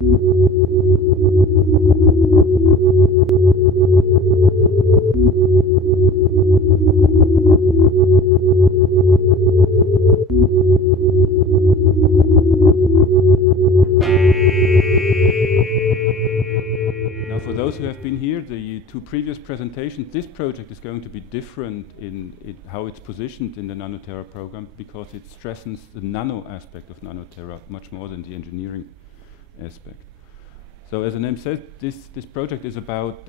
Now, for those who have been here, the two previous presentations, this project is going to be different in how it's positioned in the Nanoterra program, because it stresses the nano aspect of Nanoterra much more than the engineering aspect. So as the name says, this project is about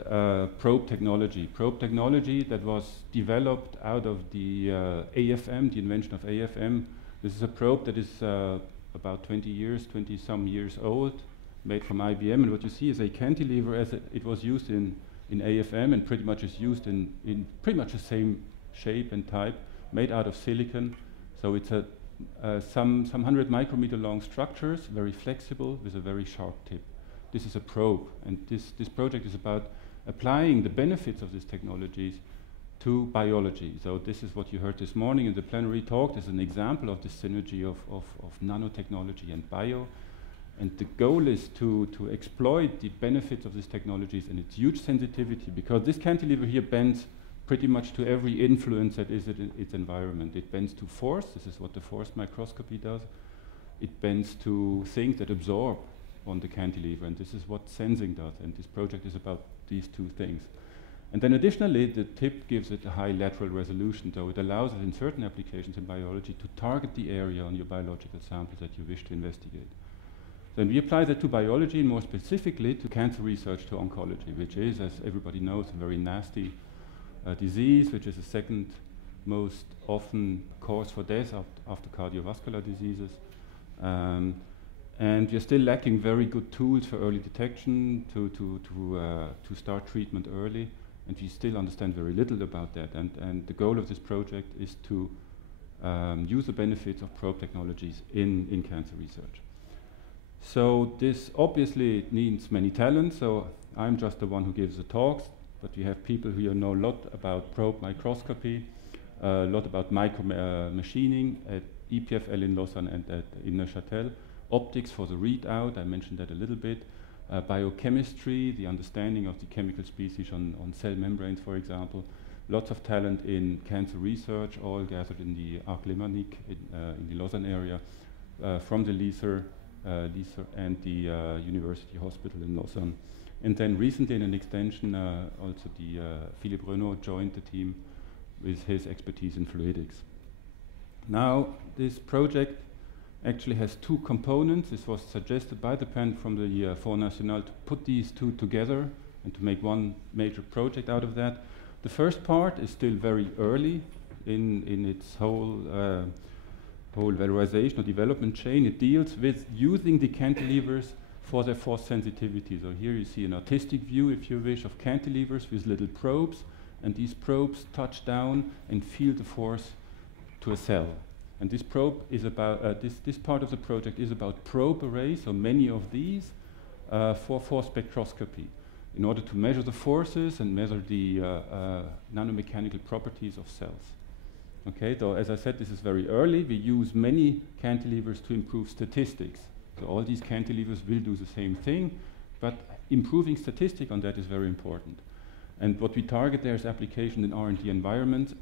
probe technology. Probe technology that was developed out of the AFM, the invention of AFM. This is a probe that is about 20-some years old, made from IBM, and what you see is a cantilever as it was used in AFM, and pretty much is used in pretty much the same shape and type, made out of silicon. So it's some 100 micrometer long structures, very flexible with a very sharp tip. This is a probe, and this project is about applying the benefits of these technologies to biology. So this is what you heard this morning in the plenary talk. This is an example of the synergy of nanotechnology and bio. And the goal is to exploit the benefits of these technologies and its huge sensitivity, because this cantilever here bends pretty much to every influence that is in its environment. It bends to force. This is what the force microscopy does. It bends to things that absorb on the cantilever, and this is what sensing does. And this project is about these two things. And then additionally, the tip gives it a high lateral resolution, so it allows us in certain applications in biology to target the area on your biological samples that you wish to investigate. Then we apply that to biology, and more specifically to cancer research, to oncology, which is, as everybody knows, a very nasty disease, which is the second most often cause for death after cardiovascular diseases. And we're still lacking very good tools for early detection to start treatment early, and we still understand very little about that. And the goal of this project is to use the benefits of probe technologies in cancer research. So this obviously needs many talents, so I'm just the one who gives the talks, but we have people who know a lot about probe microscopy, a lot about machining at EPFL in Lausanne and in Neuchâtel, optics for the readout, I mentioned that a little bit, biochemistry, the understanding of the chemical species on cell membranes, for example, lots of talent in cancer research, all gathered in the Arc Lémanique in the Lausanne area, from the LISER and the University Hospital in Lausanne. And then recently in an extension, also the Philippe Renaud joined the team with his expertise in fluidics. Now, this project actually has two components. This was suggested by the PEN from the Fonds National to put these two together and to make one major project out of that. The first part is still very early in its whole valorization or development chain. It deals with using the cantilevers for their force sensitivity. So here you see an artistic view, if you wish, of cantilevers with little probes, and these probes touch down and feel the force to a cell. And this probe is about, this part of the project is about probe arrays, so many of these, for force spectroscopy, in order to measure the forces and measure the nanomechanical properties of cells. Okay, so as I said, this is very early. We use many cantilevers to improve statistics. So all these cantilevers will do the same thing, but improving statistic on that is very important. And what we target there is application in R&D environments,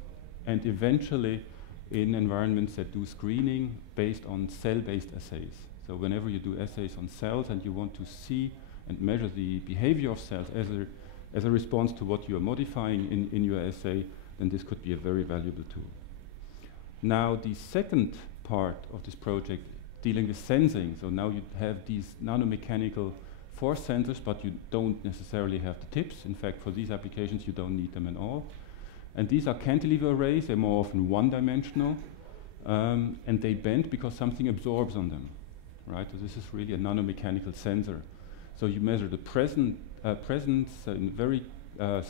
and eventually in environments that do screening based on cell-based assays. So whenever you do assays on cells and you want to see and measure the behavior of cells as a response to what you are modifying in your assay, then this could be a very valuable tool. Now, the second part of this project, dealing with sensing. So now you have these nanomechanical force sensors, but you don't necessarily have the tips. In fact, for these applications, you don't need them at all. And these are cantilever arrays. They're more often one-dimensional, and they bend because something absorbs on them, right? So this is really a nanomechanical sensor. So you measure the presence in very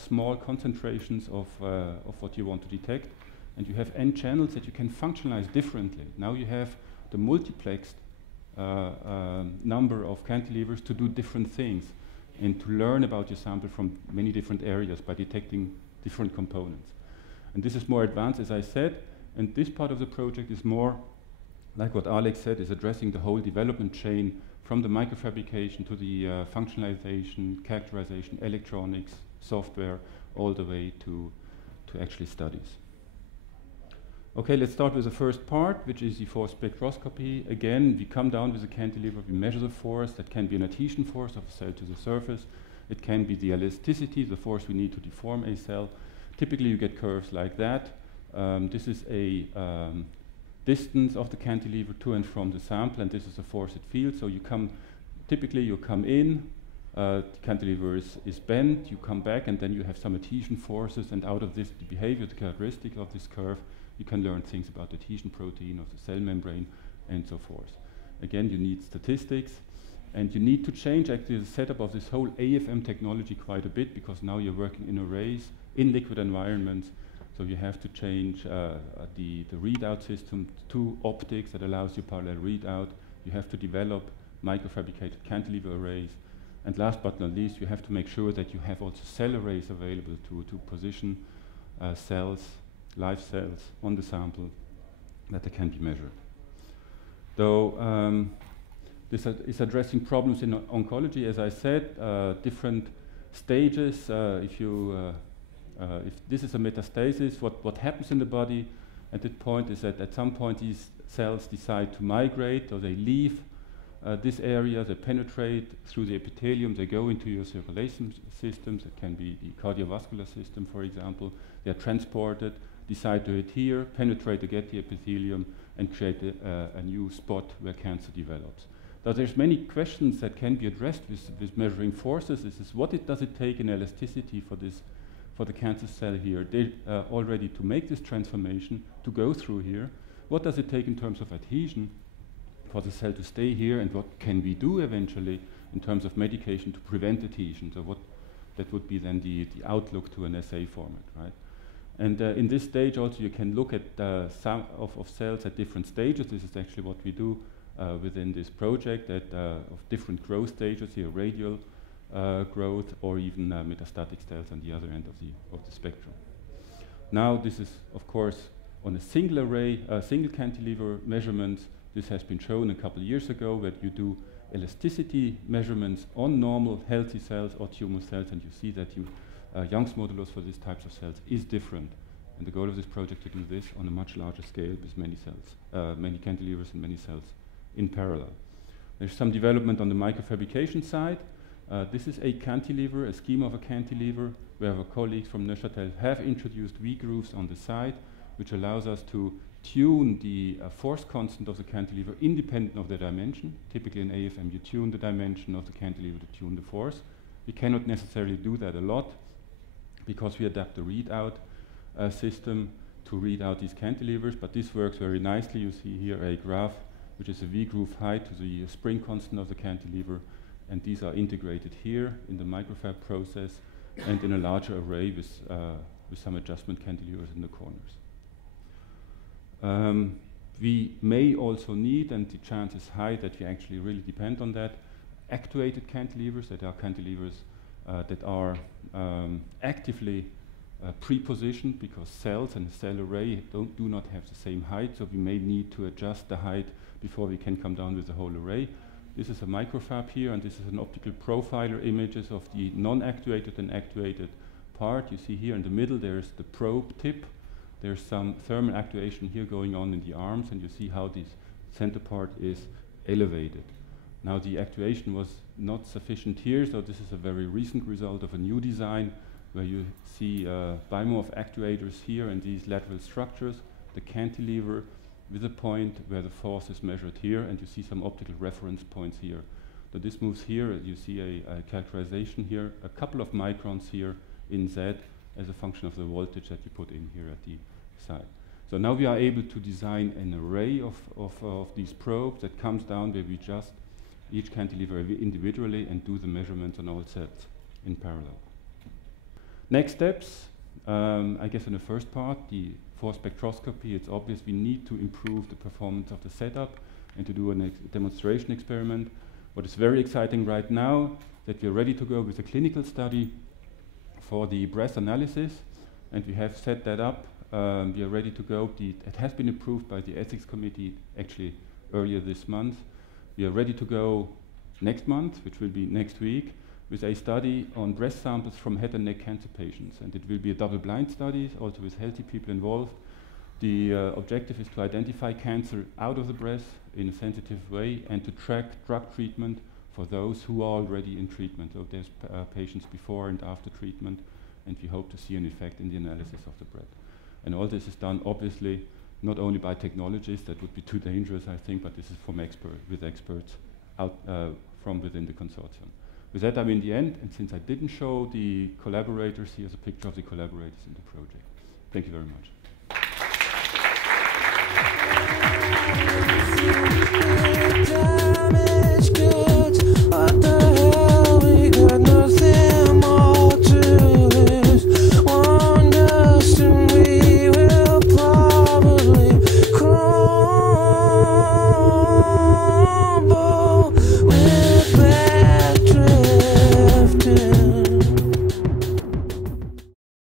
small concentrations of what you want to detect, and you have n channels that you can functionalize differently. Now you have the multiplexed number of cantilevers to do different things and to learn about your sample from many different areas by detecting different components. And this is more advanced, as I said, and this part of the project is more, like what Alex said, is addressing the whole development chain from the microfabrication to the functionalization, characterization, electronics, software, all the way to actually studies. Okay, let's start with the first part, which is the force spectroscopy. Again, we come down with a cantilever, we measure the force. That can be an adhesion force of a cell to the surface. It can be the elasticity, the force we need to deform a cell. Typically, you get curves like that. This is a distance of the cantilever to and from the sample, and this is a forced field. So typically you come in, the cantilever is bent, you come back, and then you have some adhesion forces, and out of this, the behavior, the characteristic of this curve, you can learn things about the adhesion protein of the cell membrane, and so forth. Again, you need statistics, and you need to change actually the setup of this whole AFM technology quite a bit, because now you're working in arrays, in liquid environments, so you have to change the readout system to optics that allows you parallel readout. You have to develop microfabricated cantilever arrays. And last but not least, you have to make sure that you have also cell arrays available to position cells, live cells on the sample that they can be measured. Though this is addressing problems in oncology, as I said, different stages. If this is a metastasis, what happens in the body at that point is that at some point these cells decide to migrate, or they leave this area, they penetrate through the epithelium, they go into your circulation systems. It can be the cardiovascular system, for example. They are transported, decide to adhere, penetrate again the epithelium, and create a new spot where cancer develops. Now there's many questions that can be addressed with measuring forces. Does it take in elasticity for the cancer cell here already to make this transformation, to go through here? What does it take in terms of adhesion for the cell to stay here, and what can we do eventually in terms of medication to prevent adhesion? So that would be then the outlook to an assay format, right? And in this stage also you can look at some of cells at different stages. This is actually what we do within this project of different growth stages here, radial growth, or even metastatic cells on the other end of the spectrum. Now this is of course on a single array, single cantilever measurements. This has been shown a couple of years ago, where you do elasticity measurements on normal healthy cells or tumor cells, and you see that Young's modulus for these types of cells is different. And the goal of this project to do this on a much larger scale with many cells, many cantilevers and many cells in parallel. There's some development on the microfabrication side. This is a cantilever, a scheme of a cantilever, where our colleagues from Neuchâtel have introduced V-grooves on the side, which allows us to tune the force constant of the cantilever independent of the dimension. Typically in AFM you tune the dimension of the cantilever to tune the force. We cannot necessarily do that a lot, because we adapt the readout system to read out these cantilevers, but this works very nicely. You see here a graph which is a V-groove height to the spring constant of the cantilever, and these are integrated here in the microfab process and in a larger array with some adjustment cantilevers in the corners. We may also need, and the chance is high that we actually really depend on that, actuated cantilevers, that are cantilevers that are actively pre-positioned, because cells and the cell array do not have the same height, so we may need to adjust the height before we can come down with the whole array. This is a microfab here, and this is an optical profiler images of the non-actuated and actuated part. You see here in the middle there's the probe tip. There's some thermal actuation here going on in the arms, and you see how this center part is elevated. Now the actuation was not sufficient here, so this is a very recent result of a new design, where you see bimorph actuators here and these lateral structures, the cantilever with a point where the force is measured here, and you see some optical reference points here. So this moves here, you see a characterization here, a couple of microns here in Z as a function of the voltage that you put in here at the side. So now we are able to design an array of these probes that comes down where we just each cantilever individually and do the measurements on all cells in parallel. Next steps, I guess in the first part, the force spectroscopy, it's obvious we need to improve the performance of the setup and to do a demonstration experiment. What is very exciting right now, that we're ready to go with a clinical study for the breast analysis, and we have set that up. We are ready to go. It has been approved by the ethics committee actually earlier this month. We are ready to go next month, which will be next week, with a study on breast samples from head and neck cancer patients. And it will be a double-blind study, also with healthy people involved. The objective is to identify cancer out of the breast in a sensitive way and to track drug treatment for those who are already in treatment. So there's patients before and after treatment, and we hope to see an effect in the analysis of the breast. And all this is done, obviously, not only by technologists, that would be too dangerous, I think, but this is from with experts out from within the consortium. With that, I'm in the end, and since I didn't show the collaborators, here's a picture of the collaborators in the project. Thank you very much.